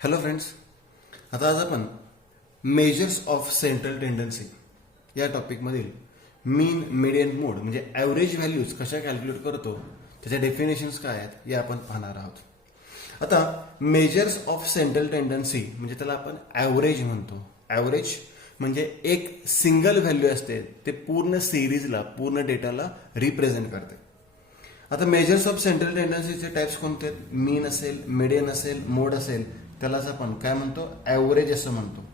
Hello friends, आता आज आपण मेजर्स ऑफ सेंट्रल टेंडन्सी या टॉपिकमधील मीन मीडियन मोड म्हणजे ॲव्हरेज व्हॅल्यूज कशा कॅल्क्युलेट करतो त्याच्या डेफिनेशन्स काय आहेत हे आपण पाहणार आहोत. आता मेजर्स ऑफ सेंट्रल टेंडन्सी म्हणजे त्याला आपण ॲव्हरेज म्हणतो. ॲव्हरेज म्हणजे एक सिंगल व्हॅल्यू असते ते पूर्ण सिरीजला पूर्ण डेटाला रिप्रेझेंट करते. आता मेजर्स ऑफ सेंट्रल टेंडन्सीचे टाइप्स कोणते आहेत? मीन असेल, मीडियन असेल, मोड असेल, त्यालाच आपण काय म्हणतो? ॲव्हरेज असं म्हणतो.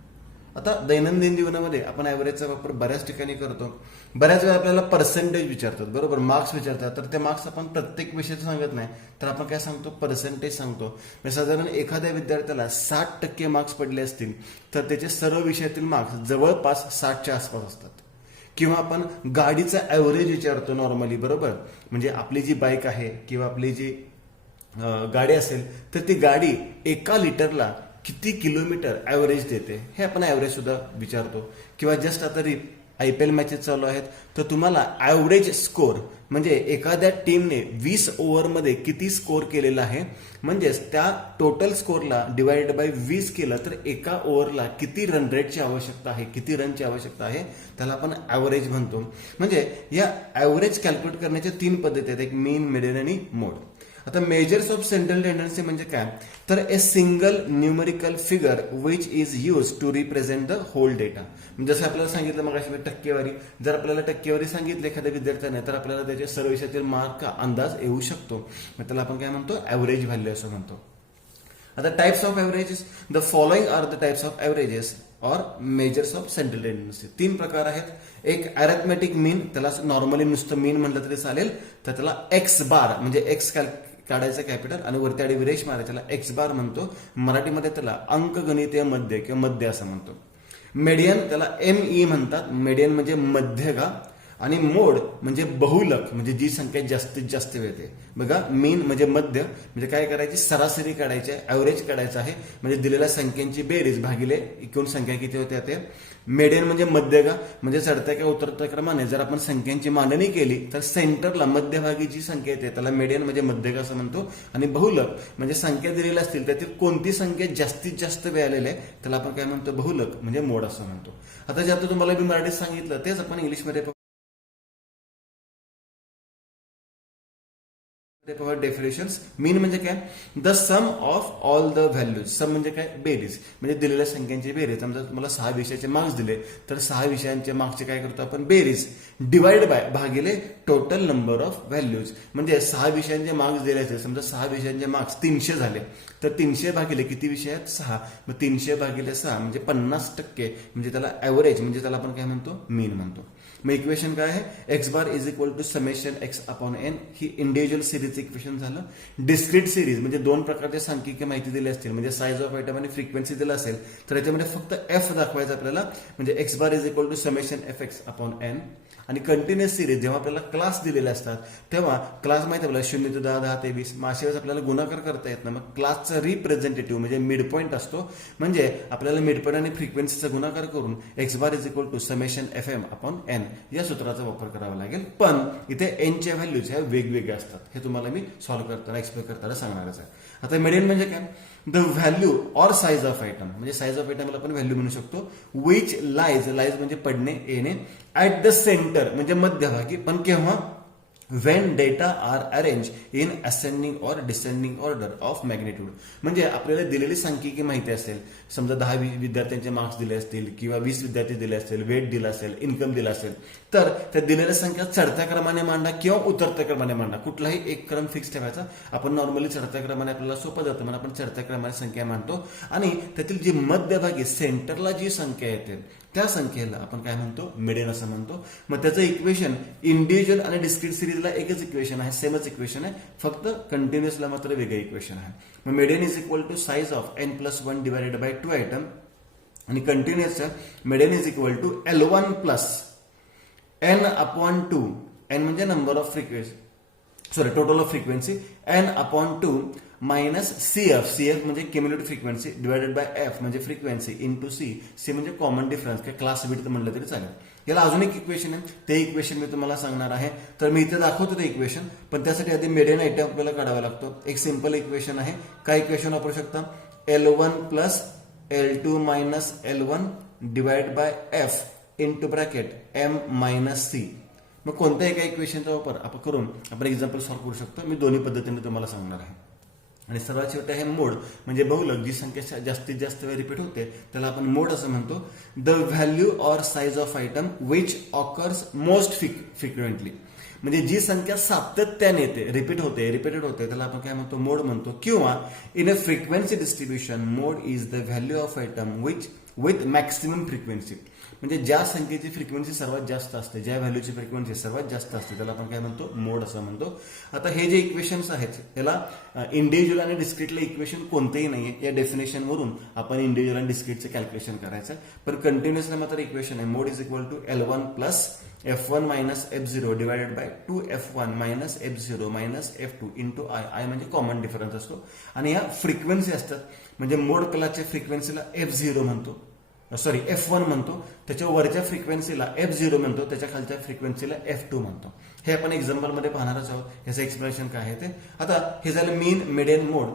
आता दैनंदिन जीवनामध्ये आपण ॲव्हरेजचा वापर बऱ्याच ठिकाणी करतो. बऱ्याच वेळा आपल्याला पर्सेंटेज विचारतात, बरोबर, मार्क्स विचारतात, तर ते मार्क्स आपण प्रत्येक विषयाचं सांगत नाही, तर आपण काय सांगतो? पर्सेंटेज सांगतो. म्हणजे साधारण एखाद्या विद्यार्थ्याला 60% मार्क्स पडले असतील तर त्याचे सर्व विषयातील मार्क्स जवळपास 60च्या आसपास असतात. किंवा आपण गाडीचा ॲव्हरेज विचारतो नॉर्मली, बरोबर, म्हणजे आपली जी बाईक आहे किंवा आपली जी गाडी असेल तर ती गाडी एका लिटरला किती किलोमीटर ॲव्हरेज देते हे आपण ॲव्हरेज सुद्धा विचारतो. किंवा जस्ट आता IPL मॅचेस चालू आहेत तर तुम्हाला ॲव्हरेज स्कोर म्हणजे एखाद्या टीमने 20 ओव्हरमध्ये किती स्कोर केलेला आहे म्हणजेच त्या टोटल स्कोरला डिवाइडेड बाय 20 केलं तर एका ओव्हरला किती रन रेटची आवश्यकता आहे, किती रनची आवश्यकता आहे, त्याला आपण ॲव्हरेज म्हणतो. म्हणजे या ॲव्हरेज कॅल्क्युलेट करण्याच्या 3 पद्धती आहेत, एक मीन, मीडियन आणि मोड. आता मेजर्स ऑफ सेंट्रल टेंडन्सी म्हणजे काय? तर a single numerical figure which is use to represent the whole data. जसं आपल्याला सांगितलं मग अशी टक्केवारी, जर आपल्याला टक्केवारी सांगितली एखाद्या विद्यार्थ्याने तर आपल्याला त्याच्या सर्व विषयातील मार्क का अंदाज येऊ शकतो. मग त्याला आपण काय म्हणतो? ॲव्हरेज व्हॅल्यू असं म्हणतो. आता types of averages, the following are the types of averages और मेजर्स ऑफ सेंट्रल टेंडन्सी. 3 प्रकार आहेत. एक अरिथमेटिक मीन, त्याला नॉर्मली नुसतं मीन म्हटलं तरी चालेल, तर त्याला एक्स बार म्हणजे एक्स काढायचं कॅपिटल आणि वरती आडी विरेश मारायचं, त्याला एक्स बार म्हणतो. मराठीमध्ये त्याला अंकगणितीय मध्य किंवा मध्य असं म्हणतो. मीडियन त्याला ME म्हणतात, मीडियन म्हणजे मध्यगा. आणि मोड म्हणजे बहुलक म्हणजे जी संख्या जास्तीत जास्त येते. बघा, मीन म्हणजे मध्य, म्हणजे काय करायची? सरासरी काढायची आहे, ॲव्हरेज काढायचं आहे, म्हणजे दिलेल्या संख्यांची बेरीज भागिले एकूण संख्या किती होत्या ते. मीडियन म्हणजे मध्यगा म्हणजे चढत्या किंवा उतरत्या क्रमाने जर आपण संख्यांची मांडणी केली तर सेंटरला मध्यभागी जी संख्या येते त्याला मीडियन म्हणजे मध्यगा असं म्हणतो. आणि बहुलक म्हणजे संख्या दिलेल्या असतील त्यातील कोणती संख्या जास्तीत जास्त वेळ आलेली आहे त्याला आपण काय म्हणतो? बहुलक म्हणजे मोड असं म्हणतो. आता जे आता तुम्हाला मी मराठीत सांगितलं तेच आपण इंग्लिशमध्ये डेफिनेशन्स. मीन म्हणजे काय? The sum of all the values. Sum म्हणजे काय? बेरीज, म्हणजे दिलेल्या संख्यांची बेरीज. समजा तुम्हाला 6 विषयाचे मार्क्स दिले तर 6 विषयांचे मार्क्सचे काय करतो आपण? बेरीज डिवाइड बाय भागिले टोटल नंबर ऑफ व्हॅल्यूज. म्हणजे 6 विषयांचे मार्क्स दिले असेल, समजा 6 विषयांचे मार्क्स 300 झाले तर 300 भागिले किती विषय आहेत? 6. मग 300 भागिले 6 म्हणजे 50% म्हणजे त्याला ॲव्हरेज म्हणजे त्याला आपण काय म्हणतो? मीन म्हणतो. मग इक्वेशन काय आहे? X bar is equal to summation x upon n. ही इंडिव्हिज्युअल सिरीज इक्वेशन झालं. डिस्क्रीट सिरीज म्हणजे 2 प्रकारच्या सांख्यिकी माहिती दिली असतील, म्हणजे साईज ऑफ आयटम आणि फ्रिक्वेन्सी दिला असेल तर याच्यामध्ये फक्त एफ दाखवायचं आपल्याला, म्हणजे x bar is equal to summation FX upon n. आणि कंटिन्युअस सिरीज जेव्हा आपल्याला क्लास दिलेले असतात तेव्हा क्लास माहिती आपल्याला 0 ते 10, 10 ते 20, मग अशा वेळेस आपल्याला गुणाकार करता येत ना, मग क्लासचा रिप्रेझेंटेटिव्ह म्हणजे मिड पॉईंट असतो, म्हणजे आपल्याला मिड पॉईंट आणि फ्रिक्वेन्सीचा गुणाकार करून x bar is equal to summation FM upon n या सूत्राचा वापर करावा लागेल. पण इथे एनच्या व्हॅल्यूज ह्या वेगवेगळ्या असतात, हे तुम्हाला मी सॉल्व्ह करताना एक्सप्लेन करताना सांगणारच आहे. आता मीडियन म्हणजे काय? The value or size of item, म्हणजे साईज ऑफ आयटमला आपण व्हॅल्यू म्हणू शकतो. विच लाईज म्हणजे पडणे, येणे, ऍट द सेंटर म्हणजे मध्यभागी, पण केव्हा? when data are arranged in ascending or descending order of magnitude. म्हणजे आपल्याला दिलेली सांख्यिकी माहिती असेल, समजा 10 विद्यार्थ्यांचे मार्क्स दिले असतील किंवा 20 विद्यार्थी दिले असतील, वेट दिला असेल, इन्कम दिला असेल, तर त्या दिलेल्या संख्या चढत्या क्रमाने मांडा किंवा उतरत्या क्रमाने मांडा, कुठलाही एक क्रम फिक्स ठेवायचा. आपण नॉर्मली चढत्या क्रमाने आपल्याला सोपं जातं म्हणून आपण चढत्या क्रमाने संख्या मांडतो. आणि त्यातील जी मध्यभागी सेंटरला जी संख्या येते त्या संख्येला आपण काय म्हणतो? मीडियन असं म्हणतो. मग त्याचं इक्वेशन इंडिव्हिज्युअल आणि डिस्क्रीट सिरीजला एकच इक्वेशन आहे, सेमच इक्वेशन आहे, फक्त कंटिन्युअसला मात्र वेगळं इक्वेशन आहे. मग median is equal to size of N+1 divided by 2 item. आणि कंटिन्युअसचं median is equal to L1 plus N upon 2. N म्हणजे number of frequency, total of frequency, N upon 2 minus CF म्हणजे cumulative frequency divided by F म्हणजे frequency into C म्हणजे common difference किंवा class width म्हणलं तरी चालेल. याला अजून एक इक्वेशन आहे, ते इक्वेशन मी तुम्हाला सांगणार आहे. तर मी इथे दाखवतो ते इक्वेशन, पण त्यासाठी आधी मीडियन आयटम आपल्याला काढावा लागतो. एक सिंपल इक्वेशन आहे. काय इक्वेशन वापरू शकता? L1 plus L2 minus L1 divide by F into bracket M minus C. मग कोणत्या एका इक्वेशनचा वापर आपण करून आपण एक्झाम्पल सॉल्व्ह करू शकतो. मी दोन्ही पद्धतीने तुम्हाला सांगणार आहे. आणि सर्वात शेवटी आहे मोड, म्हणजे बहुलक जी संख्या जास्तीत जास्त वेळ रिपीट होते त्याला आपण मोड असं म्हणतो. The value or size of item which occurs most frequently, म्हणजे जी संख्या सातत्याने येते, रिपीटेड होते त्याला आपण काय म्हणतो, मोड म्हणतो. किंवा in a frequency distribution mode is the value of item which with maximum frequency, म्हणजे ज्या संख्येची फ्रिक्वेन्सी सर्वात जास्त असते, ज्या व्हॅल्यूची फ्रिक्वेन्सी सर्वात जास्त असते त्याला आपण काय म्हणतो, मोड असं म्हणतो. आता हे जे इक्वेशन्स आहेत त्याला इंडिव्हिज्युअल आणि डिस्क्रीटला इक्वेशन कोणतेही नाहीये. या डेफिनेशन वरून आपण इंडिव्हिज्युअल आणि डिस्क्रीटचं कॅल्क्युलेशन करायचं. पण कंटिन्युअसला मात्र इक्वेशन आहे mode is equal to L1 plus F1 minus F0 divided by 2F1 minus F0 minus F2 into I म्हणजे कॉमन डिफरन्स असतो. आणि या फ्रिक्वेन्सी असतात, म्हणजे मोड क्लासच्या फ्रिक्वेन्सीला F0 म्हणतो, सॉरी F1 म्हणतो, त्याच्या वरच्या फ्रिक्वेन्सीला F0 म्हणतो, त्याच्या खालच्या फ्रिक्वेन्सीला F2 म्हणतो. हे आपण एक्झाम्पल मध्ये पाहणारच आहोत. याचं एक्सप्लेनेशन काय आहे ते. आता हे झालं मीन मेडियन मोड.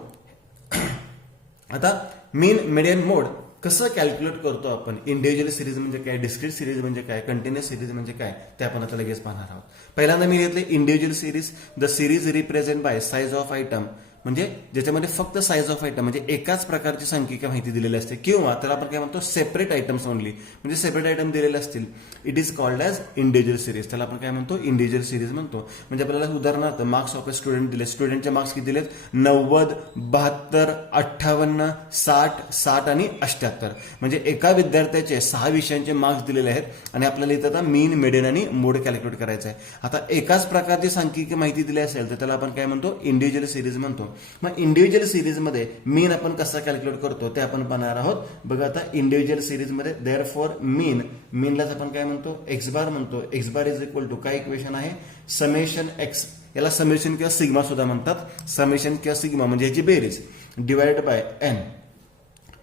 आता मीन मेडियन मोड कसं कॅल्क्युलेट करतो आपण, इंडिव्हिज्युअल सिरीज म्हणजे काय, डिस्क्रीट सिरीज म्हणजे काय, कंटिन्युअस सिरीज म्हणजे काय, ते आपण आता लगेच पाहणार आहोत. पहिल्यांदा मी घेतले individual series. The series represent by size of item, म्हणजे ज्याच्यामध्ये फक्त साईज ऑफ आयटम म्हणजे एकाच प्रकारची सांख्यिकी माहिती दिलेली असते, किंवा त्याला आपण काय म्हणतो सेपरेट आयटम्स ओनली, म्हणजे सेपरेट आयटम दिलेले असतील. It is called as individual series. त्याला आपण काय म्हणतो, इंडिव्हिज्युअल सिरीज म्हणतो. म्हणजे आपल्याला उदाहरणार्थ मार्क्स ऑफ अ स्टुडंट दिले, स्टुडंटचे मार्क्स किती दिलेत, 90, 72, 58, 60 आणि 78, म्हणजे एका विद्यार्थ्याचे 6 विषयांचे मार्क्स दिलेले आहेत. आणि आपल्याला इथं आता मीन मेडियन आणि मोड कॅल्क्युलेट करायचं आहे. आता एकाच प्रकारची सांख्यिकी माहिती दिली असेल तर त्याला आपण काय म्हणतो, इंडिव्हिज्युअल सिरीज म्हणतो. मग इंडिव्हिज्युअल सिरीज मध्ये मीन आपण कसा कॅल्क्युलेट करतो ते आपण पाहणार आहोत. बघा आता इंडिव्हिज्युअल सिरीज मध्ये देअरफॉर मीनलाच आपण काय म्हणतो, एक्स बार म्हणतो. X bar is equal to काय इक्वेशन आहे, समेशन एक्स, याला समेशन किंवा सिग्मा सुद्धा म्हणतात. समेशन किंवा सिग्मा म्हणजे याची बेरीज divided by n,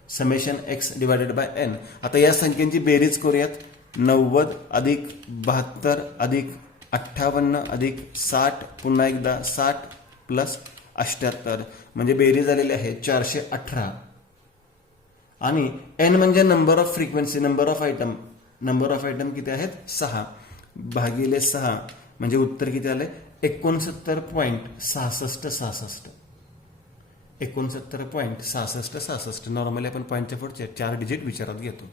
summation x divided by n. आता या संख्यांची बेरीज करूयात. 90 अधिक 72 अधिक 58 अधिक 60 पुन्हा एकदा 60 प्लस 78, म्हणजे बेरीज झालेली आहे 418. आणि एन म्हणजे number of frequency, number of item किती आहेत, 6 भागिले 6, म्हणजे उत्तर किती आले, 69.6666. 69.6666. नॉर्मली आपण पॉईंटच्या पुढचे 4 डिजिट विचारात घेतो.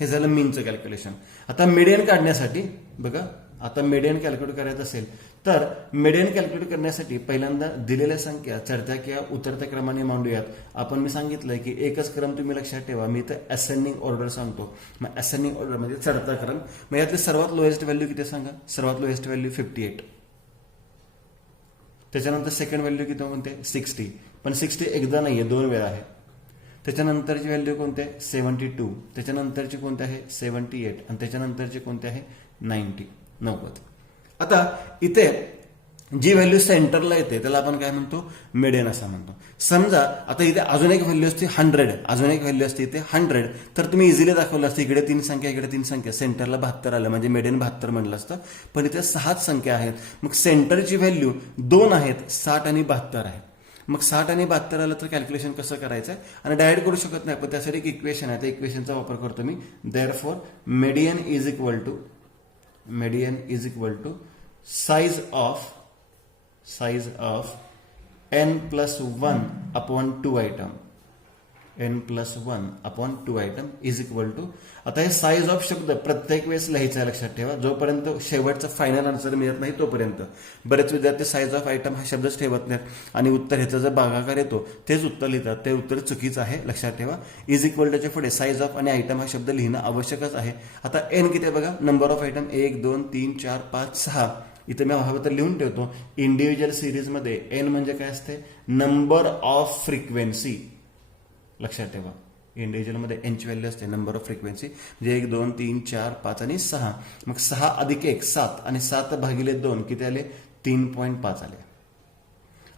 हे झालं मीनचं कॅल्क्युलेशन. आता मीडियन काढण्यासाठी बघा, आता मीडियन कॅल्क्युलेट करायचं असेल तर मीडियन कॅल्क्युलेट करण्यासाठी पहिल्यांदा दिलेल्या संख्या चढत्या किंवा उतरत्या क्रमाने मांडूयात. मी सांगितलंय की एकच क्रम तुम्ही लक्षात ठेवा. मी इथं असेंडिंग ऑर्डर सांगतो. मग असेंडिंग ऑर्डर म्हणजे चढता क्रम. मग यातली सर्वात लोएस्ट व्हॅल्यू किती सांगा, सर्वात लोएस्ट व्हॅल्यू 58. त्याच्यानंतर सेकंड व्हॅल्यू किती म्हणते, 60. पण 60 एकदा नाहीये, 2 वेळा आहे. त्याच्यानंतरची व्हॅल्यू कोणती आहे, 72. त्याच्यानंतरची कोणती आहे, 78. आणि त्याच्यानंतरची कोणती आहे, 90. आता इथे जी व्हॅल्यू सेंटरला येते त्याला आपण काय म्हणतो, मिडियन असं म्हणतो. समजा आता इथे अजून एक व्हॅल्यू असते 100, अजून एक व्हॅल्यू असते इथे 100, तर तुम्ही इझिली दाखवलं असतं इकडे 3 संख्या इकडे 3 संख्या, सेंटरला 72 आलं म्हणजे मिडियन 72 म्हणलं असतं. पण इथे 6 संख्या आहेत. मग सेंटरची व्हॅल्यू 2 आहेत, 60 आणि 72 आहेत. मग 60 आणि 72 आलं तर कॅल्क्युलेशन कसं करायचं आहे, आणि डायरेक्ट करू शकत नाही, पण त्यासाठी एक इक्वेशन आहे, त्या इक्वेशनचा वापर करतो मी. Therefore median is equal to size of n plus 1 upon 2 item, n plus 1 upon 2 item is equal to. आता हे साइज ऑफ शब्द प्रत्येक वेळेस लिहायचा आहे, लक्षात ठेवा. जोपर्यंत शेवटचा फायनल आन्सर मिळत नाही तोपर्यंत. बरेच विद्यार्थी साइज ऑफ आयटम हा शब्दच ठेवत नाहीत आणि उत्तर ह्याचा जर भागाकार येतो तेच उत्तर लिहितात. ते उत्तर चुकीचं आहे, लक्षात ठेवा. इज इक्वल टूच्या पुढे साइज ऑफ आणि आयटम हा शब्द लिहिणं आवश्यकच आहे. आता एन किती आहे बघा, नंबर ऑफ आयटम 1 2 3 4 5 6. इथे मी हवं तर लिहून ठेवतो. इंडिव्हिज्युअल सिरीजमध्ये एन म्हणजे काय असते, नंबर ऑफ फ्रिक्वेन्सी. लक्षात ठेवा, इंडिव्हिज्युअल मध्ये एनची व्हॅल्यू असते नंबर ऑफ फ्रिक्वेन्सी, म्हणजे 1 2 3 4 5 आणि 6. मग 6 अधिक 1 7 आणि 7 भागिले 2 किती आले, 3.5 आले.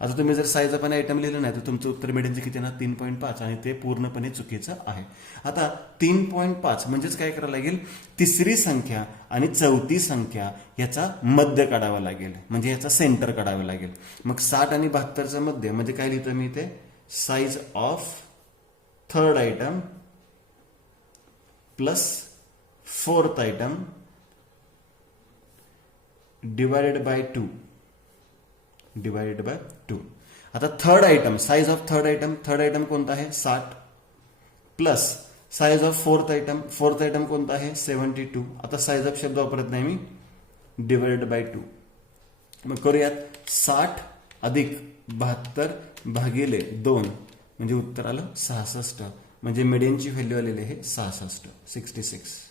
आता तुम्ही जर साईज ऑफ आणि आयटम लिहिलं नाही तर तुमचं उत्तर मिळेल किती ना, 3.5, आणि ते पूर्णपणे चुकीचं आहे. आता 3.5 म्हणजेच काय करावं लागेल, तिसरी संख्या आणि चौथी संख्या याचा मध्य काढावा लागेल, म्हणजे याचा सेंटर काढावा लागेल. मग 60 आणि 72चा मध्य म्हणजे काय लिहितो मी इथे, size of third item plus fourth item divided by 2 divided by 2. आता third item, size of third item कोणता आहे 60 plus size of fourth item कोणता आहे 72. आता साइज ऑफ शब्द वापरत नाही मी, डिवाइडेड बाय 2. मग करूयात 60 अधिक 72 भागिले 2 म्हणजे उत्तर आलं 66. म्हणजे मिडियनची व्हॅल्यू आलेली आहे 66.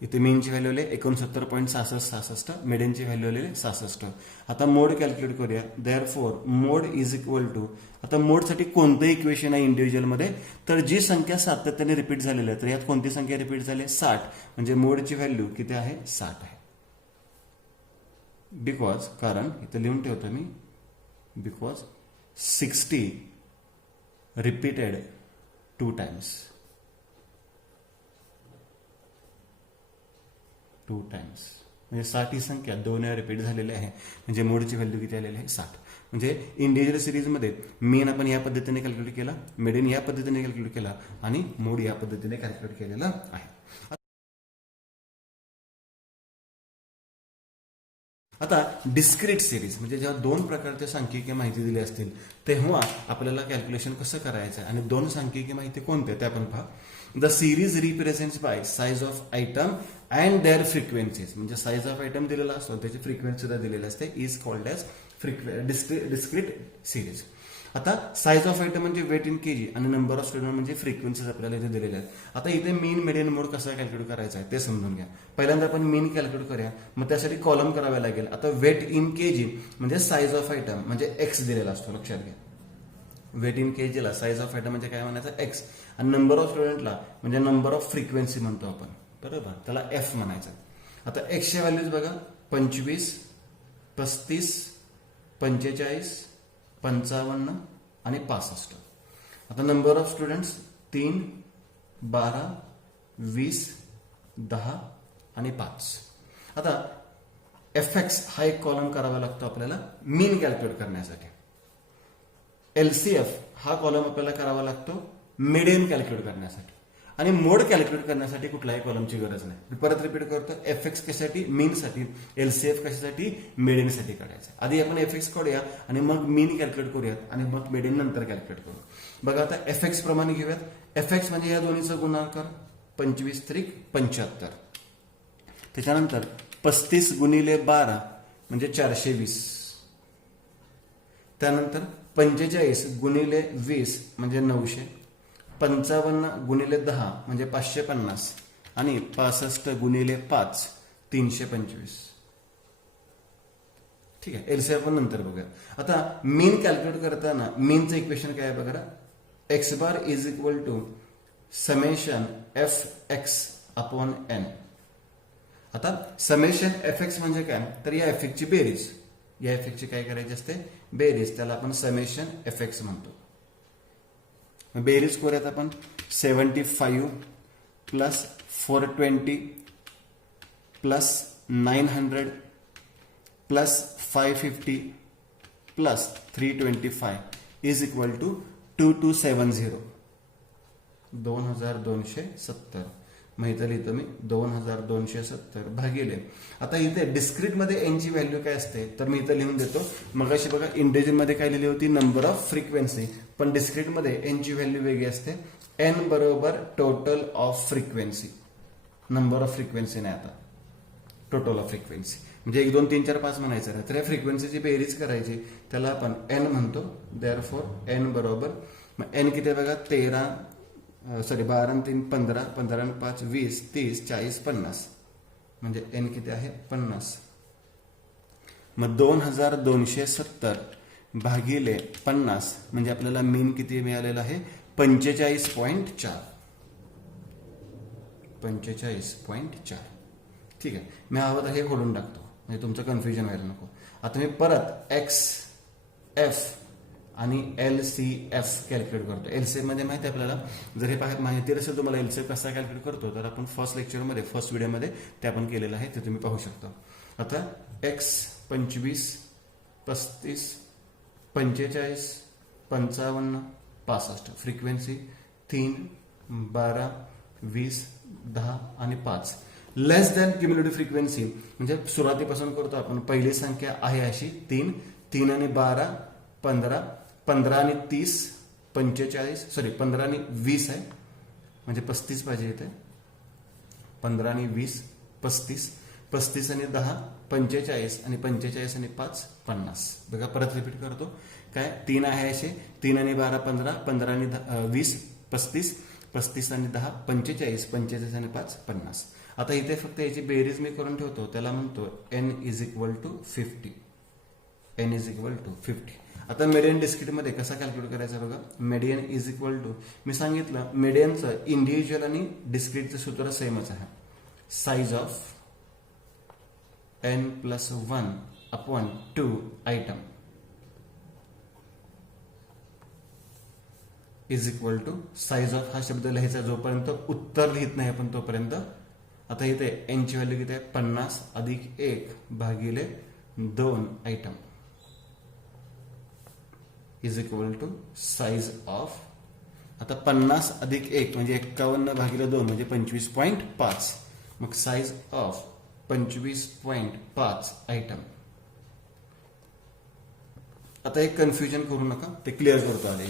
इथे मीनची व्हॅल्यू आली 69.66, मिडियनची व्हॅल्यू आलेली 66. आता मोड कॅल्क्युलेट करूया. Therefore mode is equal to, आता मोडसाठी कोणतं इक्वेशन आहे इंडिव्हिज्युअल मध्ये, तर जी संख्या सातत्याने रिपीट झालेली आहे, तर यात कोणती संख्या रिपीट झाली 60. म्हणजे मोडची व्हॅल्यू किती आहे 60 आहे. बिकॉज, कारण इथं लिहून ठेवतो मी, बिकॉज 60 रिपीटेड 2 टाइम्स. 2 टाइम्स म्हणजे 60 ही संख्या 2 वेळा रिपीट झालेली आहे. म्हणजे मोडची व्हॅल्यू किती आलेली आहे 60. म्हणजे इंडिव्हिज्युअल सिरीजमध्ये मीन आपण या पद्धतीने कॅल्क्युलेट केला, मिडियन या पद्धतीने कॅल्क्युलेट केला आणि मोड या पद्धतीने कॅल्क्युलेट केलेला आहे. आता डिस्क्रीट सिरीज म्हणजे जेव्हा 2 प्रकारच्या सांख्यिकीय माहिती दिली असतील तेव्हा आपल्याला कॅल्क्युलेशन कसं करायचं आहे आणि 2 सांख्यिकीय माहिती कोणत्या ते आपण पहा. The series represents by size of item and their frequencies. म्हणजे साइज ऑफ आयटम दिलेला असतो, त्याची फ्रिक्वेन्सी सुद्धा दिलेली असते, is called as discrete series. आता साइज ऑफ आयटम म्हणजे वेट इन केजी आणि नंबर ऑफ स्टुडंट म्हणजे फ्रिक्वेन्सीज आपल्याला इथे दिलेले आहेत. आता इथे मीन मिडियन मोड कसा कॅल्क्युलेट करायचा आहे ते समजून घ्या. पहिल्यांदा आपण मीन कॅल्क्युलेट करूया. मग त्यासाठी कॉलम करावे लागेल. आता वेट इन केजी म्हणजे साइज ऑफ आयटम म्हणजे एक्स दिलेला असतो, लक्षात घ्या. वेट इन केजीला साइज ऑफ आयटम म्हणजे काय म्हणायचं एक्स, आणि नंबर ऑफ स्टुडंटला म्हणजे नंबर ऑफ फ्रिक्वेन्सी म्हणतो आपण, बरोबर, त्याला एफ म्हणायचं. आता एक्सच्या व्हॅल्यूज बघा 25, 35, 45, 55 आणि 65. आता नंबर ऑफ स्टुडंट्स 3, 12, 20, 10 आणि 5. आता एफ एक्स हा एक कॉलम करावा लागतो आपल्याला मीन कॅल्क्युलेट करण्यासाठी. एलसीएफ हा कॉलम आपल्याला करावा लागतो मिडियन कॅल्क्युलेट करण्यासाठी. आणि मोड कॅल्क्युलेट करण्यासाठी कुठल्याही कॉलमची गरज नाही. मी परत रिपीट करतो, एफ एक्स कशासाठी मीनसाठी, एलसीएफ कशासाठी मिडियनसाठी काढायचं. आधी आपण एफ एक्स काढूया आणि मग मीन कॅल्क्युलेट करूयात आणि मग मिडियन नंतर कॅल्क्युलेट करू. बघा आता एफ एक्स प्रमाणे घेऊयात. एफ एक्स म्हणजे या दोन्हीचा गुणाकार 25 त्रिक 75. त्याच्यानंतर 35 गुणिले 12 म्हणजे 420. त्यानंतर 45 गुणिले 20 म्हणजे 900. 55 गुणिले 10 म्हणजे 550 आणि 65 गुणिले 5 325. ठीक आहे. एलसीएफ पण नंतर बघूया. आता मीन कॅल्क्युलेट करताना मीनचं इक्वेशन काय आहे बघा, x bar is equal to summation f x upon n. आता समेशन एफ एक्स म्हणजे काय, तर या एफ एक्सची बेरीज, या एफ एक्सची काय करायची असते बेरीज, त्याला आपण समेशन एफ एक्स म्हणतो. बेरीज करूयात आपण. 75 plus 420 plus 900 plus 550 plus 325 is equal to 2270. 2270. माहिती लिहितो मी 2270 भागिले. आता इथे डिस्क्रीट मध्ये एन ची व्हॅल्यू काय असते तर मी इथे लिहून देतो. मग अशी बघा इंडिव्हिज्युअल मध्ये काय लिहिली होती नंबर ऑफ फ्रिक्वेन्सी, पण डिस्क्रीट मध्ये एन ची व्हॅल्यू वेगळी असते. एन बरोबर total of frequency, number of frequency नाही, आता टोटल ऑफ फ्रिक्वेन्सी म्हणजे 1 2 3 4 5 म्हणायचं नाही, तर या फ्रिक्वेन्सीची बेरीज करायची, त्याला आपण एन म्हणतो. देअरफॉर एन बरोबर, मग एन किती बघा 12 आणि 3 15, 15 आणि 5 20, 30, 40, 50 म्हणजे एन किती आहे 50. मग 2270 भागिले 50 म्हणजे आपल्याला मीन किती मिळालेला आहे 45.4. 45.4. ठीक आहे. मी हवं तर हे खोडून टाकतो म्हणजे तुमचं कन्फ्युजन व्हायला नको. आता मी परत एक्स एफ आणि एलसीएफ कॅल्क्युलेट करतो. एलसीएफ मध्ये माहिती आहे आपल्याला, जर हे माहिती असेल तुम्हाला एलसीएफ कसा कॅल्क्युलेट करतो तर आपण फर्स्ट लेक्चरमध्ये फर्स्ट व्हिडिओमध्ये ते आपण केलेलं आहे, ते तुम्ही पाहू शकता. आता एक्स 25, 35, 45, 55, 65. फ्रिक्वेन्सी 3, 12, 20, 10 आणि 5. लेस दॅन क्युम्युलेटिव्ह फ्रिक्वेन्सी म्हणजे सुरुवातीपासून करतो आपण. पहिली संख्या आहे अशी 3, 3 आणि 12, 15, 15 आणि 30, 45, सॉरी 15 आणि 20 आहे, म्हणजे 35 पाहिजे इथे. 15 आणि 20, 35, 35 आणि 10, 45 आणि 45 आणि 5, 50. बघा परत रिपीट करतो. काय 3 आहे असे 3 आणि 12, 15, 15 आणि 20, 35, 35 आणि 10, 45, 45 आणि 5, 50. आता इथे फक्त याची बेरीज मी करून ठेवतो. त्याला म्हणतो n is equal to 50. n is equal to 50. आता मीडियन डिस्क्रीटमध्ये कसा कॅल्क्युलेट करायचा बघा. मीडियन इज इक्वल टू, मी सांगितलं मीडियनचं इंडिव्हिज्युअल आणि डिस्क्रीटचं सूत्र सेमच आहे. Size of n+1 upon 2 item is equal to size of, हा शब्द लिहायचा जोपर्यंत उत्तर लिहित नाही आपण तोपर्यंत. आता इथे n ची व्हॅल्यू किती आहे 50 अधिक 1 भागिले 2 item is equal to size of. आता 50 अधिक 1 म्हणजे 51 भागिले 2 म्हणजे 25.5. मग साईज ऑफ 25.5 आयटम. आता एक कन्फ्युजन करू नका, ते क्लिअर करतो आले.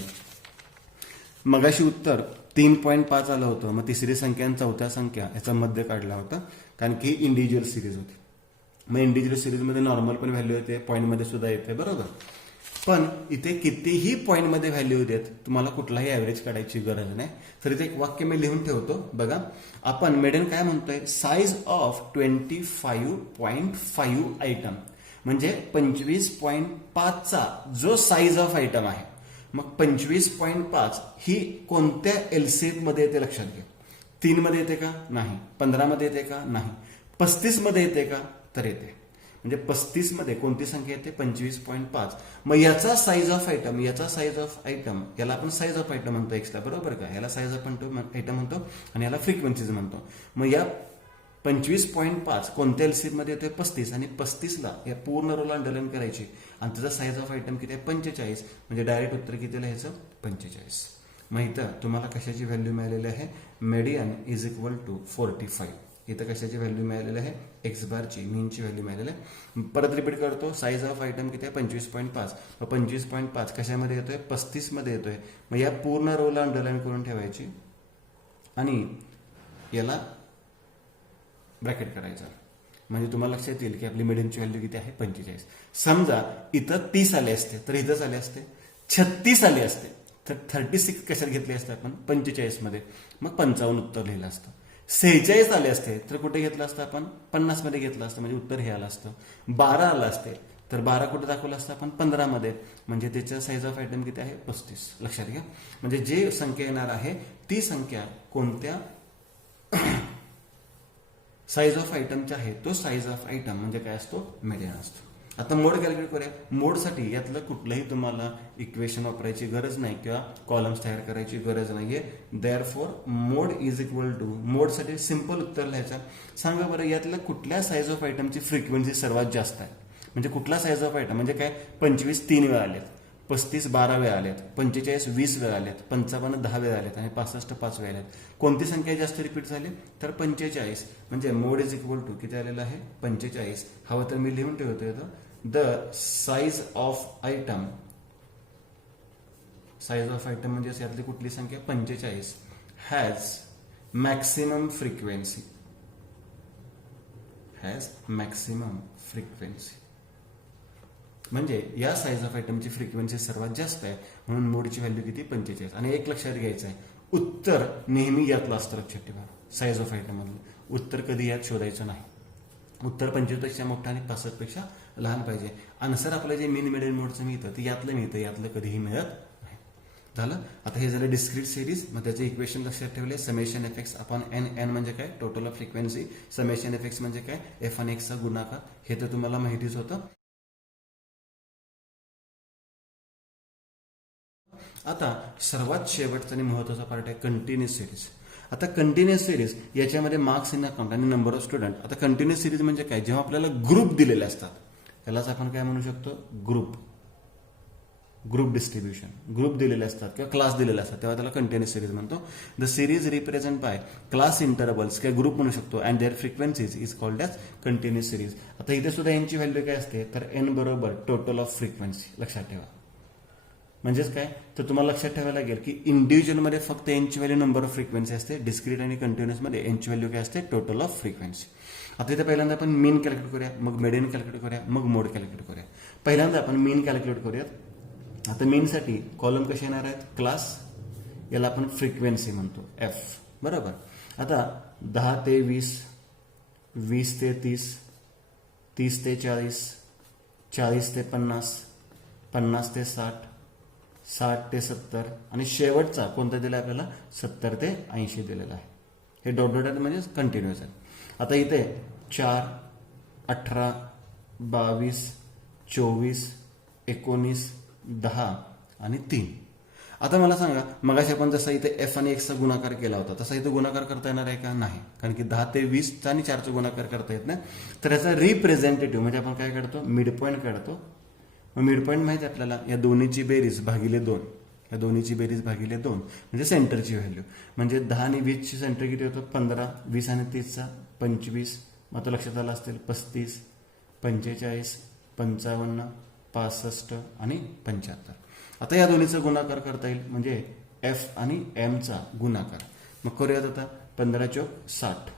मगाशी उत्तर 3.5 आलं होतं, मग तिसरी संख्या आणि चौथ्या संख्या याचा मध्य काढला होता, कारण की इंडिव्हिज्युअल सिरीज होती. मग इंडिव्हिज्युअल सिरीजमध्ये नॉर्मल पण व्हॅल्यू येते, पॉईंटमध्ये सुद्धा येते, बरोबर. पण इथे कितीही पॉईंटमध्ये व्हॅल्यू देत तुम्हाला कुठलाही ॲव्हरेज काढायची गरज नाही. तर इथे एक वाक्य मी लिहून ठेवतो बघा. आपण मीडियन काय म्हणतोय, साईज ऑफ 25.5 आयटम म्हणजे 25.5चा जो साईज ऑफ आयटम आहे. मग 25.5 ही कोणत्या एलसीएम मध्ये येते लक्षात घ्या. 3 मध्ये येते का, नाही. 15 मध्ये येते का, नाही. 35 मध्ये येते का, तर येते. म्हणजे 35 मध्ये कोणती संख्या येते 25.5. मग याचा साईज ऑफ आयटम, याचा साईज ऑफ आयटम, याला आपण साईज ऑफ आयटम म्हणतो एक्सला, बरोबर का. याला साईज ऑफ आयटम म्हणतो आणि याला फ्रिक्वेन्सीज म्हणतो. मग या 25.5 कोणत्या एलसीएम मध्ये येतोय 35, आणि 35ला या पूर्ण रोला अंडरलाईन करायची आणि त्याचा साईज ऑफ आयटम किती आहे 45. म्हणजे डायरेक्ट उत्तर किती लिहायचं 45. मग इथं तुम्हाला कशाची व्हॅल्यू मिळालेली आहे, मीडियन इज इक्वल टू 45. इथं कशाची व्हॅल्यू मिळालेली आहे, एक्स बारची मीनची व्हॅल्यू मिळालेली आहे. परत रिपीट करतो. साईज ऑफ आयटम किती आहे 25.5. मग 25.5 कशामध्ये येतोय 35 मध्ये येतोय. मग या पूर्ण रोला अंडरलाईन करून ठेवायची आणि याला ब्रॅकेट करायचं. म्हणजे तुम्हाला लक्षात येईल की आपली मीडियनची व्हॅल्यू किती आहे 45. समजा इथं 30 आले असते तर इथंच आले असते. 36 आले असते तर 36 कशात घेतले असते आपण 45 मध्ये, मग 55 उत्तर लिहिलं असतं. 46 आले असते तर कुठे घेतलं असतं आपण 50 मध्ये घेतलं असतं, म्हणजे उत्तर हे आलं असतं. 12 आलं असते तर 12 कुठे दाखवलं असतं आपण 15 मध्ये, म्हणजे त्याच्या साईज ऑफ आयटम किती आहे 35. लक्षात घ्या. म्हणजे जे संख्या येणार आहे ती संख्या कोणत्या साईज ऑफ आयटमचे आहे तो साईज ऑफ आयटम म्हणजे काय असतो मीडियन असतो. आता मोड कॅल्क्युलेट करूया. मोडसाठी यातलं कुठलंही तुम्हाला इक्वेशन वापरायची गरज नाही किंवा कॉलम्स तयार करायची गरज नाहीये. Therefore mode is equal to, मोडसाठी सिंपल उत्तर लिहायचं. सांगा बरं यातलं कुठल्या साईज ऑफ आयटमची फ्रिक्वेन्सी सर्वात जास्त आहे. म्हणजे कुठला साईज ऑफ आयटम म्हणजे काय 25 3 वेळा आलेत, 35 12 वेळा आलेत, 45 20 वेळा आलेत, 55 10 वेळा आलेत आणि 65 5 वेळा आलेत. कोणती संख्या जास्त रिपीट झाली तर 45. म्हणजे मोड इज इक्वल टू किती आलेलं आहे 45. हवं तर मी लिहून ठेवतो इथं. The size of item, size of item म्हणजे यातली कुठली संख्या 45 has maximum frequency, has maximum frequency. म्हणजे या साईज ऑफ आयटमची फ्रिक्वेन्सी सर्वात जास्त आहे म्हणून मोडची व्हॅल्यू किती 45. आणि एक लक्षात घ्यायचं आहे, उत्तर नेहमी यातलं असतं. लक्षात ठेवा साईज ऑफ आयटम मधलं उत्तर कधी यात शोधायचं नाही. उत्तर 25 पेक्षा मोठं आणि 65 पेक्षा लहान पाहिजे. आन्सर आपलं जे मीन मिडियन मोडचं मिळतं ते यातलं मिळतं, यातलं कधीही मिळत नाही. झालं. आता हे झालं डिस्क्रीट सिरीज. मग त्याचे इक्वेशन लक्षात ठेवले. Summation f x upon n, n म्हणजे काय total of frequency, summation f x म्हणजे काय एफ आणि एक्सचा गुणाकार. हे तर तुम्हाला माहितीच होतं. आता सर्वात शेवटचा आणि महत्वाचा पार्ट आहे कंटिन्युअस सिरीज. आता कंटिन्युअस सिरीज याच्यामध्ये मार्क्स इन अकाउंट आणि नंबर ऑफ स्टुडंट. आता कंटिन्युअस सिरीज म्हणजे काय, जेव्हा आपल्याला ग्रुप दिलेले असतात त्यालाच आपण काय म्हणू शकतो ग्रुप. ग्रुप डिस्ट्रीब्युशन, ग्रुप दिलेले असतात किंवा क्लास दिलेले असतात तेव्हा त्याला कंटिन्युअस सिरीज म्हणतो. The series represent by class intervals किंवा ग्रुप म्हणू शकतो and their frequencies is called as continuous series. आता इथे सुद्धा यांची व्हॅल्यू काय असते तर एन बरोबर टोटल ऑफ फ्रिक्वेन्सी. लक्षात ठेवा. म्हणजेच काय तर तुम्हाला लक्षात ठेवायला लागेल की इंडिव्हिज्युअलमध्ये फक्त एनची व्हॅल्यू नंबर ऑफ फ्रिक्वेन्सी असते, डिस्क्रीट आणि कंटिन्युअसमध्ये एनची व्हॅल्यू काय असते टोटल ऑफ फ्रिक्वेन्सी. आता इथे पहिल्यांदा आपण मीन कॅल्क्युलेट करूया, मग मेडियन कॅल्क्युलेट करूया, मग मोड कॅल्क्युलेट करूया. पहिल्यांदा आपण मीन कॅल्क्युलेट करूयात. आता मीनसाठी कॉलम कसे येणार आहेत क्लास, याला आपण फ्रिक्वेन्सी म्हणतो एफ. बरोबर. आता 10 ते 20, 20 ते 30, 30 ते 40, 40 ते 50, 50 ते 60, 60 ते 70 आणि शेवटचा कोणता दिला आपल्याला 70 ते 80 दिलेला आहे. हे डॉट डॉट म्हणजे कंटिन्युअस आहे. आता इथे 4, 18, 22, 24, 19, 10 आणि 3. आता मला सांगा मगाशी आपण जसा इथे एफ आणि एक्सचा गुणाकार केला होता तसा इथे गुणाकार करता येणार आहे का? नाही. कारण की 10 ते 20 आणि 4चा गुणाकार करता येत नाही. तर याचा रिप्रेझेंटेटिव्ह म्हणजे आपण काय काढतो मिड पॉईंट काढतो. मग मिड पॉईंट माहिती आपल्याला या दोन्हीची बेरीज भागिले 2, या दोन्हीची बेरीज भागिले 2 म्हणजे सेंटरची व्हॅल्यू. म्हणजे 10 आणि 20ची सेंटर किती होतं 15, 20 आणि 30चा 25. मग आता लक्षात आलं असतील 35, 45, 55, 65 आणि 75. आता या दोन्हीचा गुणाकार करता येईल म्हणजे एफ आणि एमचा गुणाकार. मग करूयात आता 15 चौक 60,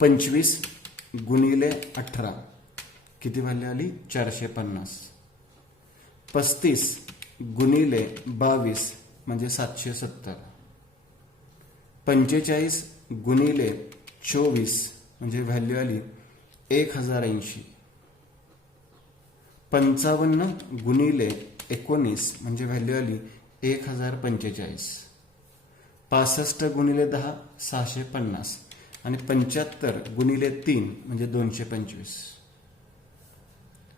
25 गुणिले 18 किती व्हॅल्यू आली 450, 35 गुणिले 22 म्हणजे 770, 45 गुणिले 24 म्हणजे व्हॅल्यू आली 1080, 55 गुणिले 19 म्हणजे व्हॅल्यू आली 1045, 65 गुणिले 10 650 आणि 75 गुणिले 3 म्हणजे 225.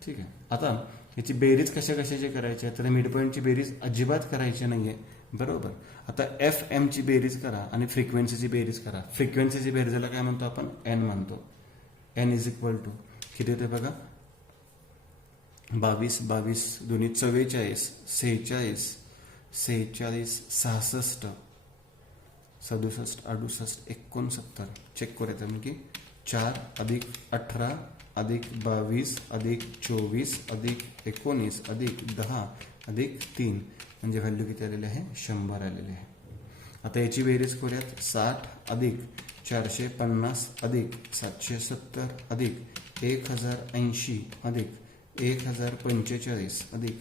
ठीक आहे. आता याची बेरीज कशा कशाची करायची आहे तर मिड पॉईंटची बेरीज अजिबात करायची नाहीये. बरोबर. आता एफ एमची बेरीज करा आणि फ्रिक्वेन्सीची बेरीज करा. फ्रिक्वेन्सीची बेरीजला काय म्हणतो आपण एन म्हणतो. एन इज इक्वल टू किती होते बघा 22, 22 दोन्ही 44, 46, 46, 66, 67, 68, 69. चेक करूया म्हणजे 4 अधिक 18 अधिक 22 अधिक 24 अधिक 19 अधिक 10 अधिक 3 म्हणजे व्हॅल्यू किती आलेली आहे 100 आलेली आहे. आता याची बेरीज करूयात 60 अधिक 450 अधिक 770 अधिक 1080 अधिक 1045 अधिक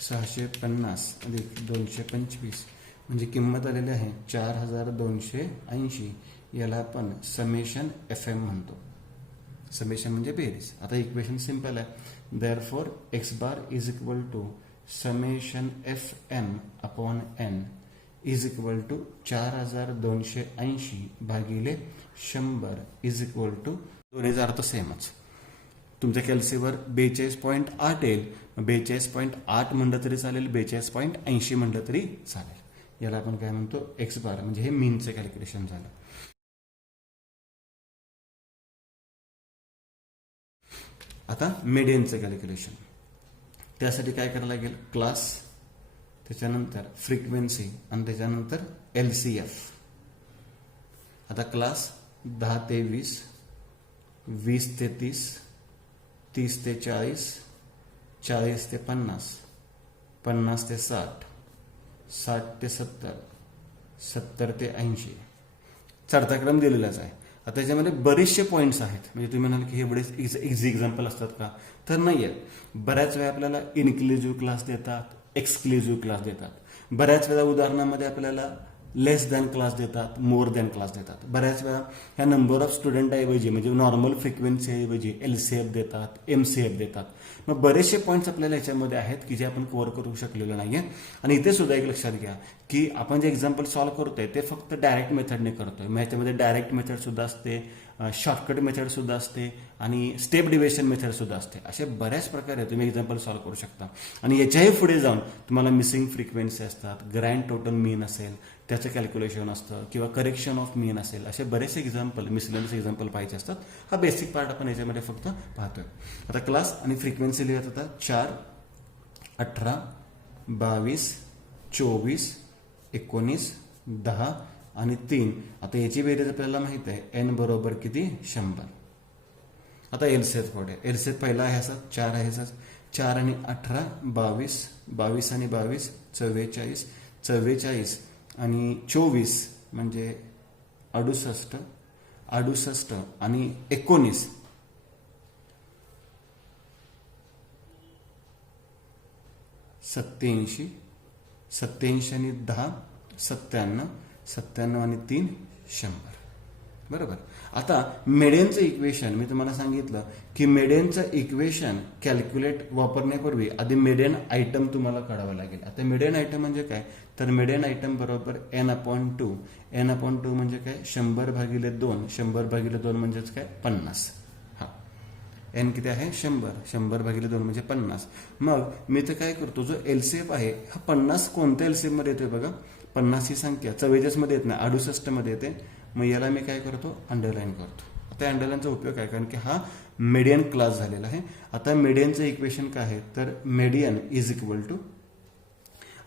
650 अधिक 225 म्हणजे किंमत आलेली आहे 4280. याला आपण समेशन एफ एम म्हणतो. समेशन म्हणजे बेरीज. आता इक्वेशन सिंपल आहे. Therefore x bar is equal to summation f n upon n is equal to 4280 भागिले 100 इज इक्वल टू दोन्हीचा अर्थ सेमच. तुमच्या कॅल्सीवर 42.8 येईल. 42.8 म्हणलं तरी चालेल, 42.80 म्हणलं तरी चालेल. याला आपण काय म्हणतो एक्स बार म्हणजे हे मीनचं कॅल्क्युलेशन झालं. आता मीडियनचं कॅल्क्युलेशन. त्यासाठी काय करायला लागेल क्लास, त्याच्यानंतर फ्रिक्वेन्सी आणि त्याच्यानंतर LCF. आता क्लास 10 ते 20, 20 ते 30, 30 ते 40, 40 ते 50, 50 ते 60, 60 ते 70, 70 ते 80. चढता क्रम दिलेलाच आहे. आता त्याच्यामध्ये बरेचसे पॉईंट्स आहेत. म्हणजे तुम्ही म्हणाल की हे बरेच इझी एक्झाम्पल असतात का तर नाही आहेत. बऱ्याच वेळा आपल्याला इन्क्लुझिव्ह क्लास देतात, एक्सक्लुझिव्ह क्लास देतात. बऱ्याच वेळा उदाहरणामध्ये आपल्याला लेस दॅन क्लास देतात, मोर दॅन क्लास देतात. बऱ्याच वेळा ह्या नंबर ऑफ स्टुडंट ऐवजी म्हणजे नॉर्मल फ्रिक्वेन्सी ऐवजी LCF देतात, MCF देतात. मग बरेचसे पॉईंट्स आपल्याला याच्यामध्ये आहेत की जे आपण कव्हर करू शकलेलो नाहीये. आणि इथे सुद्धा एक लक्षात घ्या की आपण जे एक्झाम्पल सॉल्व्ह करतोय ते फक्त डायरेक्ट मेथडने करतोय. मग ह्याच्यामध्ये डायरेक्ट मेथड सुद्धा असते, शॉर्टकट मेथड सुद्धा असते आणि स्टेप डिव्हिजन मेथड सुद्धा असते. असे बऱ्याच प्रकारे तुम्ही एक्झाम्पल सॉल्व्ह करू शकता. आणि याच्याही पुढे जाऊन तुम्हाला मिसिंग फ्रिक्वेन्सी असतात, ग्रँड टोटल मीन असेल त्याचं कॅल्क्युलेशन असतं किंवा करेक्शन ऑफ मीन असेल, असे बरेचसे एक्झाम्पल मिसलेनियस एक्झाम्पल पाहिजे असतात. हा बेसिक पार्ट आपण याच्यामध्ये फक्त पाहतोय. आता क्लास आणि फ्रिक्वेन्सी लिहित होता 4, 18, 22, 24, 19, 10 आणि 3. आता याची बेरीज आपल्याला माहित आहे n बरोबर किती 100. आता एलसीएफ काढूया. एलसीएफ पहिला आहे असा 4 आहे असा 4 आणि 18 22, 22 आणि 22 44, 44 आणि 24 म्हणजे 68, 68 आणि 19 87, 87 आणि 10 97, 97 आणि 3 100. बरोबर. आता मेडियनचं इक्वेशन मी तुम्हाला सांगितलं की मेडियनचं इक्वेशन कॅल्क्युलेट वापरण्यापूर्वी आधी मेडियन आयटम तुम्हाला काढावं लागेल. आता मेडियन आयटम म्हणजे काय, तर मेडियन आयटम बरोबर n/2. n/2 म्हणजे काय 100/2. 100/2 म्हणजेच काय 50. हा n किती आहे 100. 100/2 म्हणजे 50. मग मी तर काय करतो, जो एलसीएफ आहे हा 50 कोणत्या एलसीएफ मध्ये येतोय बघा. 50 ही संख्या 44 मध्ये येत नाही, 68 मध्ये येते. मग याला मी काय करतो अंडरलाईन करतो. आता अंडरलाईनचा उपयोग काय, कारण की हा मेडियन क्लास झालेला आहे. आता मेडियनचं इक्वेशन काय आहे, तर मेडियन इज इक्वल टू,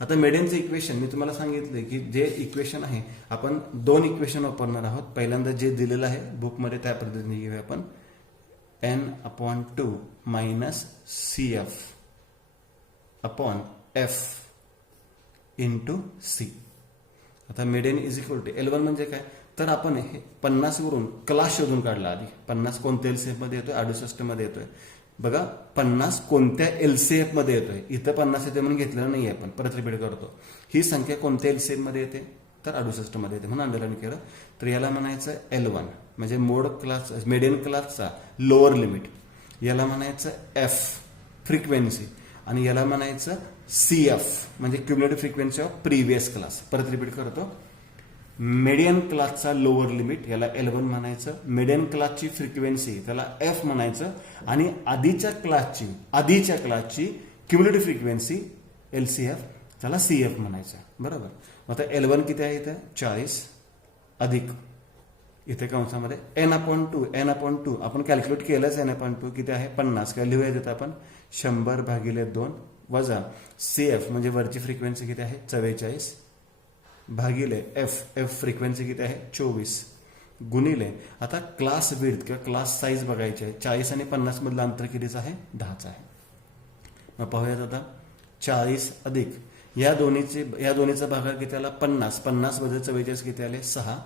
आता मेडियनचं इक्वेशन मी तुम्हाला सांगितले की जे इक्वेशन आहे आपण 2 इक्वेशन वापरणार आहोत. पहिल्यांदा जे दिलेलं आहे बुकमध्ये त्या पद्धतीने घेऊया आपण n/2 minus CF upon F into C. आता median is equal to L1 म्हणजे काय, तर आपण हे 50 वरून क्लास शोधून काढला आधी. 50 कोणत्या एलसीएफ मध्ये येतोय 68 मध्ये येतोय. बघा 50 कोणत्या एलसीएफ मध्ये येतोय, इथं 50 येते म्हणून घेतलेलं नाही आपण, परत रिपीट करतो. ही संख्या कोणत्या एलसीएफ मध्ये येते, तर 68 मध्ये येते म्हणून अंडरलाईन केलं. तर याला म्हणायचं L1 म्हणजे मोड क्लास मेडियन क्लासचा लोअर लिमिट, याला म्हणायचं F फ्रिक्वेन्सी आणि याला म्हणायचं CF म्हणजे cumulative frequency of previous class. परत रिपीट करतो. मेडियन क्लासचा लोअर लिमिट याला L1 म्हणायचं, मेडियन क्लासची फ्रिक्वेन्सी त्याला F म्हणायचं आणि आधीच्या क्लासची क्युम्युलेटिव्ह फ्रिक्वेन्सी LCF त्याला CF म्हणायचं. बरोबर. आता L1 किती आहे इथं 40 अधिक इथे कंसामध्ये n/2 आपण कॅल्क्युलेट केलंच. n/2 किती आहे 50. काय लिहूया तिथं आपण 100/2 वजा CF म्हणजे वरची फ्रिक्वेन्सी किती आहे 44 भागिले F फ्रिक्वेन्सी किती आहे 24 गुणिले आता क्लास विड्थ किंवा क्लास साईज बघायची आहे. 40 आणि 50 मधलं अंतर कितीचं आहे 10चं आहे. मग पाहूयात आता 40 अधिक या दोन्हीचा भागाकार किती आला 50. 50 वजा 44 किती आले 6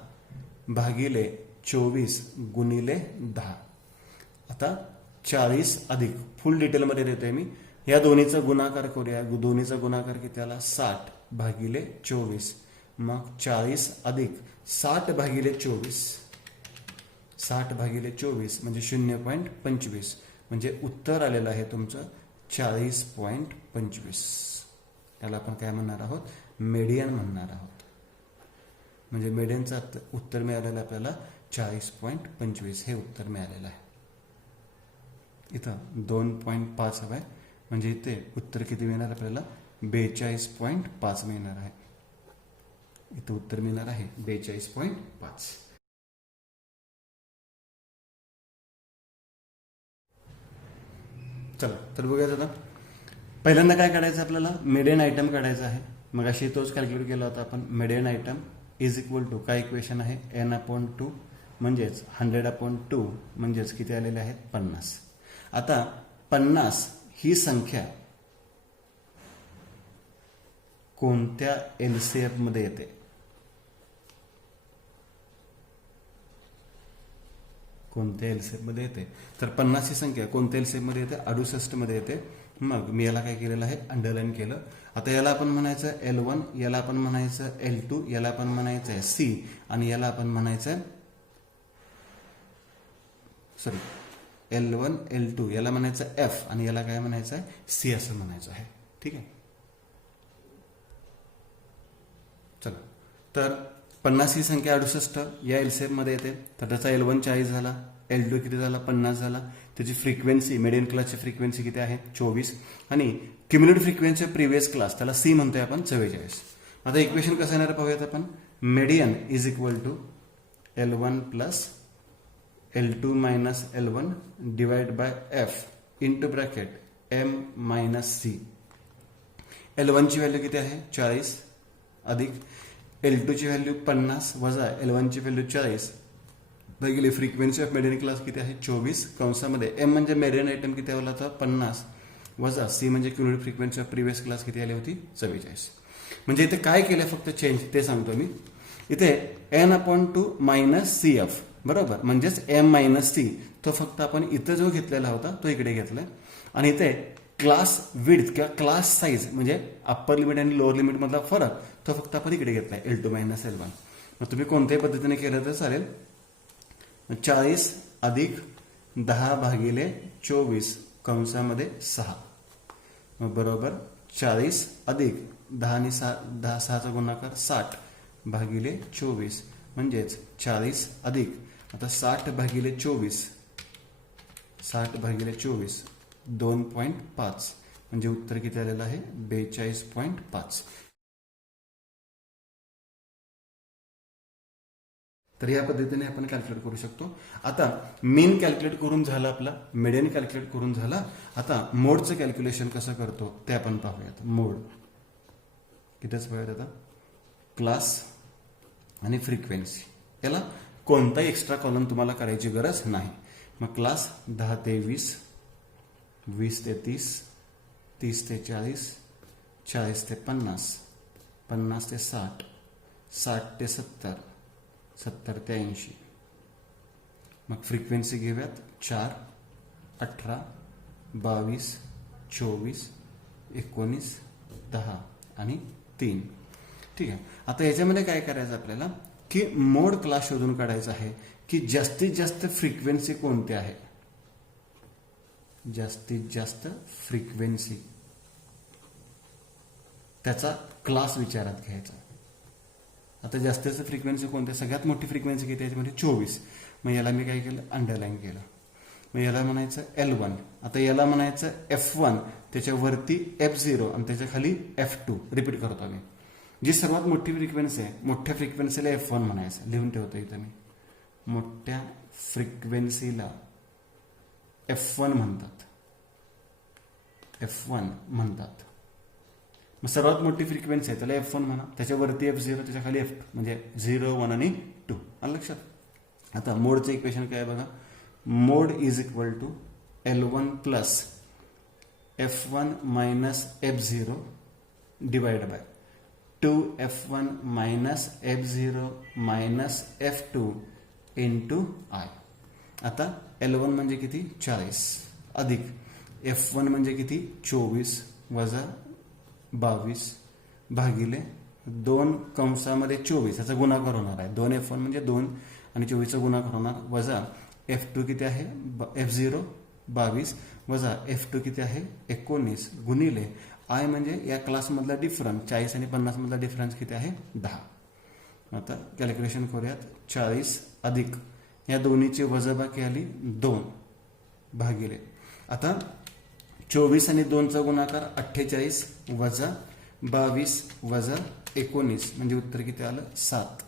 भागिले 24 गुणिले 10. आता 40 अधिक फुल डिटेलमध्ये देतोय मी. या दोन्हीचा गुणाकार करूया. दोन्हीचा गुणाकार किती आला 60 भागिले 24. मग 40 अधिक 60/24 60/24 म्हणजे 0.25 म्हणजे उत्तर आलेलं आहे तुमचं 40.25. याला आपण काय म्हणणार आहोत मेडियन म्हणणार आहोत. म्हणजे मेडियनचं उत्तर मिळालेलं आपल्याला 40.25 हे उत्तर मिळालेलं आहे. इथं 2.5 हवं आहे म्हणजे इथे उत्तर किती मिळणार आपल्याला 42.5 मिळणार आहे. इथं उत्तर मिळणार आहे 42.5. चला तर बघूया आता. पहिल्यांदा काय काढायचं आपल्याला मेडियन आयटम काढायचा आहे. मग अशी तोच कॅल्क्युलेट केला होता आपण. Median item is equal to काय इक्वेशन आहे n/2 म्हणजेच 100/2 म्हणजेच किती आलेले आहेत 50. आता 50 ही संख्या कोणत्या एलसीएफ मध्ये येते, कोणत्या एलसीएफ मध्ये येते, तर 50 ही संख्या कोणत्या एलसीएफ मध्ये येते 68 मध्ये येते. मग मी याला काय केलेलं आहे अंडरलाईन केलं. आता याला आपण म्हणायचं L1, याला आपण म्हणायचं L2, याला आपण म्हणायचं आहे C आणि याला आपण म्हणायचं L1 L2 याला म्हणायचं F आणि याला काय म्हणायचं आहे C असं म्हणायचं आहे. ठीक आहे. चला तर 50 ही संख्या 68 या एलसीएफ मध्ये येते. तर त्याचा L1 40 झाला, L2 किती झाला 50 झाला. त्याची फ्रिक्वेन्सी मेडियन क्लासची फ्रिक्वेन्सी किती आहे 24 आणि क्युम्युलेटिव्ह फ्रिक्वेन्सी प्रिव्हियस क्लास त्याला C म्हणतोय आपण 44. आता इक्वेशन कसं येणार पाहूयात आपण. Median is equal to L1 plus L2 minus L1 divide by F into bracket M minus C. L1 ची व्हॅल्यू किती आहे 40 अधिक L2 ची व्हॅल्यू 50 वजा L1 ची व्हॅल्यू 40 भागिले फ्रिक्वेन्सी ऑफ मेडियन क्लास किती आहे 24 कंसामध्ये M म्हणजे मेडियन आयटम किती आला होता 50 वजा C म्हणजे cumulative frequency of previous class किती आली होती 44. म्हणजे इथे काय केलं फक्त चेंज ते सांगतो मी. इथे n/2 मायनस CF बरोबर म्हणजेच M मायनस C तो फक्त आपण इथं जो घेतलेला होता तो इकडे घेतलाय आणि इथे क्लास विड्थ किंवा क्लास साईज म्हणजे अप्पर लिमिट आणि लोअर लिमिट मधला फरक तो फक्त आपण इकडे घेतलाय L2 मायनस L1. मग तुम्ही कोणत्याही पद्धतीने केलं तर चालेल. 40 अधिक 10 भागिले 24 कंसामध्ये 6 मग बरोबर 40 अधिक 10 आणि 6चा गुणाकार 60 भागिले 24 म्हणजेच 40 अधिक आता 60 भागिले 24 2.5 म्हणजे उत्तर किती आलेलं आहे 42.5. तर या पद्धतीने आपण कॅल्क्युलेट करू शकतो. आता मीन कॅल्क्युलेट करून झालं आपला, मीडियन कॅल्क्युलेट करून झाला. आता मोडचं कॅल्क्युलेशन कसं करतो ते आपण पाहूयात. मोड कितीच पाहूयात आता क्लास आणि फ्रिक्वेन्सी. याला कोणताही एक्स्ट्रा कॉलम तुम्हाला करायची गरज नाही. मग क्लास 10 ते 20 20 ते 30 30 ते 40 40 ते 50 50 ते 60 60 ते 70 70 ते 80. मग फ्रिक्वेन्सी घेऊयात 4 18 22 24 19 10 आणि 3. ठीक आहे. आता याच्यामध्ये काय करायचं आपल्याला की मोड क्लास शोधून काढायचा आहे की जास्तीत जास्त फ्रिक्वेन्सी कोणती आहे. जास्तीत जास्त फ्रिक्वेन्सी त्याचा क्लास विचारात घ्यायचा. आता जास्तीत फ्रिक्वेन्सी कोणती सगळ्यात मोठी फ्रिक्वेन्सी किती आहे म्हणजे 24. मग याला मी काय केलं अंडरलाईन केलं. मग याला म्हणायचं L1. आता याला म्हणायचं F1 त्याच्यावरती F0 आणि त्याच्या खाली F2 रिपीट करतो आम्ही. जी सर्वात मोठी फ्रिक्वेन्सी आहे मोठ्या फ्रिक्वेन्सीला F1 म्हणायचं. लिहून ठेवतो इथं मी. मोठ्या फ्रिक्वेन्सीला F1 म्हणतात. F1 म्हणतात. मग सर्वात मोठी फ्रिक्वेन्सी आहे त्याला F1 म्हणा. त्याच्यावरती F0 त्याच्या खाली F2 म्हणजे 0 1 आणि 2 आलं लक्षात. आता मोडचं इक्वेशन काय बघा. Mode is equal to L1 plus F1 minus F0 divide by 2F1 minus F0 minus F2 into I. आता L1 म्हणजे किती 40 अधिक F1 म्हणजे किती 24 वजा 22 भागिले 2 कंसामध्ये 24 याचा गुणाकार होणार आहे. 2F1 म्हणजे 2 आणि 24चा गुणाकार होणार वजा F2 किती आहे F0 22 वजा F2 किती आहे 19 गुणिले I म्हणजे या क्लासमधला डिफरन्स 40 आणि 50 मधला डिफरन्स किती आहे 10. आता कॅल्क्युलेशन करूयात. 40 अधिक या दोन्हीची वजाबाकी आली 2 भागिले आता 24 आणि 2चा गुणाकार 48 वजा 22 वजा 19 म्हणजे उत्तर किती आलं 7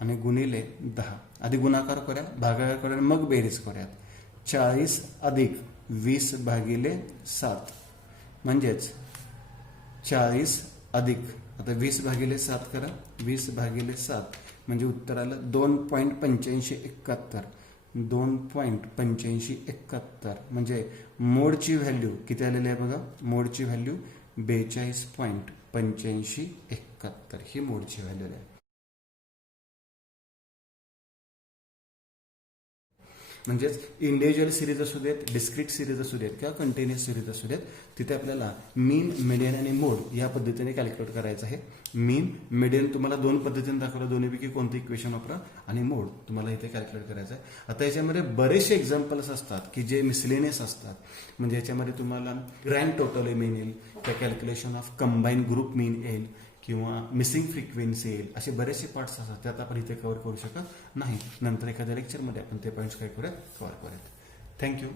आणि गुणिले 10. आधी गुणाकार करूया भागाकार करूया मग बेरीज करूयात. 40 अधिक 20 भागिले 7 म्हणजेच 40 अधिक आता 20 भागिले 7 करा 20 भागिले 7 म्हणजे उत्तर आलं 2.8571 2.8571 म्हणजे मोडची व्हॅल्यू किती आलेली आहे बघा. मोडची व्हॅल्यू 42.8571 ही मोडची व्हॅल्यू आहे. म्हणजेच इंडिव्हिज्युअल सिरीज असू देत डिस्क्रीट सिरीज असू देत किंवा कंटिन्युअस सिरीज असू देत तिथे आपल्याला मीन मीडियन आणि मोड या पद्धतीने कॅल्क्युलेट करायचं आहे. मीन मीडियन तुम्हाला दोन पद्धतीने दाखवलं दोन्हीपैकी कोणतं इक्वेशन वापरा आणि मोड तुम्हाला इथे कॅल्क्युलेट करायचं आहे. आता याच्यामध्ये बरेचसे एक्झाम्पल्स असतात की जे मिसलेनियस असतात. म्हणजे याच्यामध्ये तुम्हाला ग्रँड टोटल मीन येईल त्या कॅल्क्युलेशन ऑफ कंबाईन ग्रुप मीन येईल किंवा मिसिंग फ्रिक्वेन्सी येईल. असे बरेचसे पार्ट्स असतात त्यात आपण इथे कव्हर करू शकत नाही. नंतर एखाद्या लेक्चरमध्ये आपण ते पॉईंट्स काय करूयात कव्हर करूयात. थँक्यू.